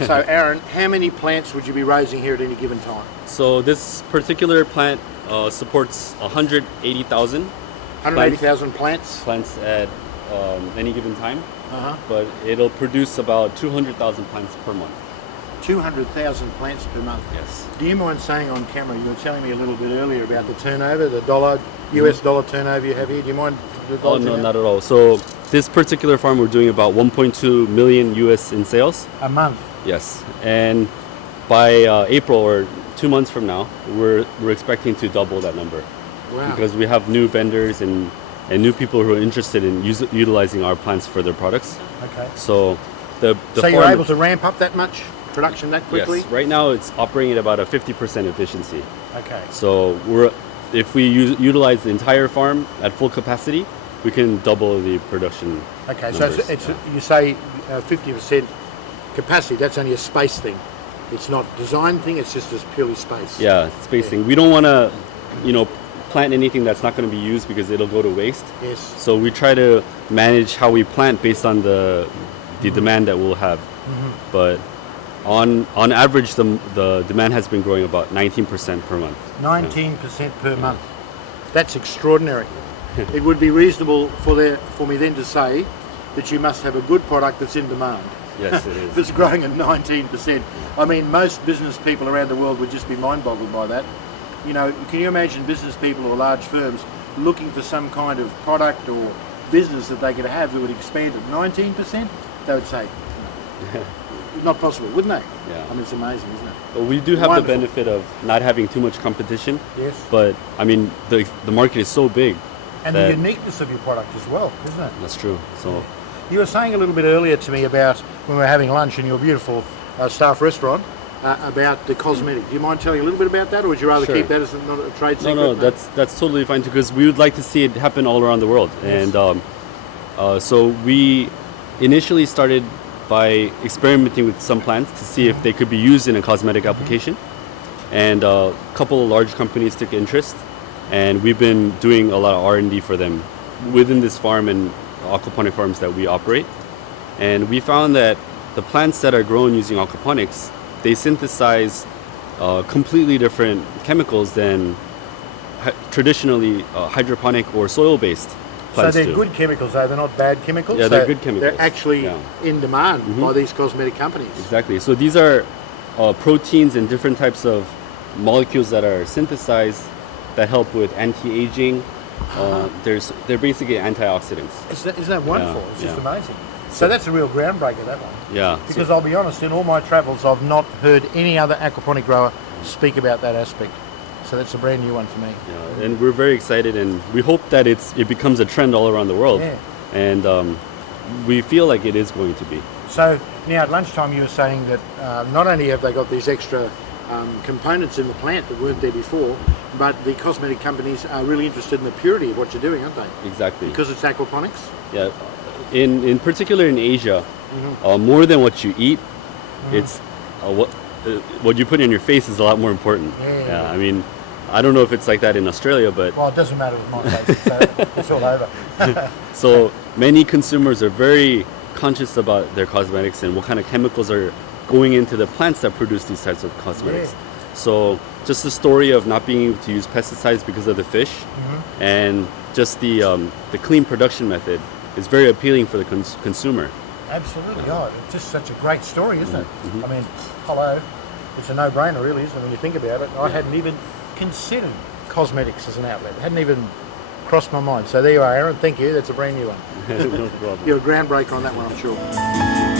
So Aaron, how many plants would you be raising here at any given time? So this particular plant supports 180,000 180,000 plants? plants at any given time, Uh-huh. but it'll produce about 200,000 plants per month. 200,000 plants per month. Yes. Do you mind saying on camera, you were telling me a little bit earlier about the turnover, the US dollar turnover you have here. Do you mind Oh, divulging no, that? not at all. So this particular farm, we're doing about 1.2 million US in sales. A month. Yes. And by April, or 2 months from now, we're expecting to double that number. Wow. Because we have new vendors and new people who are interested in utilizing our plants for their products. Okay. So the So you're farm- able to ramp up that much production that quickly? Yes. Right now it's operating at about a 50% efficiency. Okay. So if we utilize the entire farm at full capacity, we can double the production. Okay, so numbers. it's you say 50% capacity, that's only a space thing. It's not design thing, it's just as purely space. Yeah, spacing. We don't want to, plant anything that's not going to be used because it'll go to waste. Yes. So we try to manage how we plant based on the demand that we'll have. But on average, the demand has been growing about 19% per month. 19% per month. That's extraordinary. It would be reasonable for me then to say that you must have a good product that's in demand. Yes, it If is. it's growing at 19%. I mean, most business people around the world would just be mind-boggled by that. Can you imagine business people or large firms looking for some kind of product or business that they could have that would expand at 19%? They would say, no. Not possible, wouldn't they? Yeah. I mean, it's amazing, isn't it? But we do have Wonderful. the benefit of not having too much competition. Yes. But I mean, the market is so big. And the uniqueness of your product as well, isn't it? That's true. So You were saying a little bit earlier to me about when we were having lunch in your beautiful staff restaurant about the cosmetic. Do you mind telling a little bit about that, or would you rather Sure. keep that as not a trade secret? no, that's totally fine too, because we would like to see it happen all around the world. Yes. And so we initially started by experimenting with some plants to see if they could be used in a cosmetic application. And a couple of large companies took interest, and we've been doing a lot of R&D for them within this farm and aquaponic farms that we operate. And we found that the plants that are grown using aquaponics, they synthesize completely different chemicals than traditionally hydroponic or soil-based So plants they're do. good chemicals, though. They're not bad chemicals. Yeah, they're good chemicals. They're actually Yeah. in demand by these cosmetic companies. Exactly. So these are proteins and different types of molecules that are synthesized that help with anti-aging. They're basically antioxidants. Isn't that wonderful? Yeah, It's just yeah. amazing. So that's a real groundbreaker, that one. Yeah. Because I'll be honest, in all my travels, I've not heard any other aquaponic grower speak about that aspect. So that's a brand new one for me. Yeah, and we're very excited, and we hope that it becomes a trend all around the world. Yeah. And we feel like it is going to be. So now at lunchtime you were saying that not only have they got these extra components in the plant that weren't there before, but the cosmetic companies are really interested in the purity of what you're doing, aren't they? Exactly. Because it's aquaponics? Yeah. In particular in Asia, more than what you eat, it's what you put in your face is a lot more important. Yeah. I mean, I don't know if it's like that in Australia, but Well, it doesn't matter with my face, so it's all over. so many consumers are very conscious about their cosmetics and what kind of chemicals are going into the plants that produce these types of cosmetics. Yeah. So just the story of not being able to use pesticides because of the fish, and just the clean production method is very appealing for the consumer. Absolutely. Oh, it's just such a great story, isn't it? I mean, hello. It's a no-brainer, really, isn't it, when you think about it? I hadn't even considered cosmetics as an outlet. It hadn't even crossed my mind. So there you are, Aaron. Thank you. That's a brand new one. No problem. You're a groundbreaker on that one, I'm sure.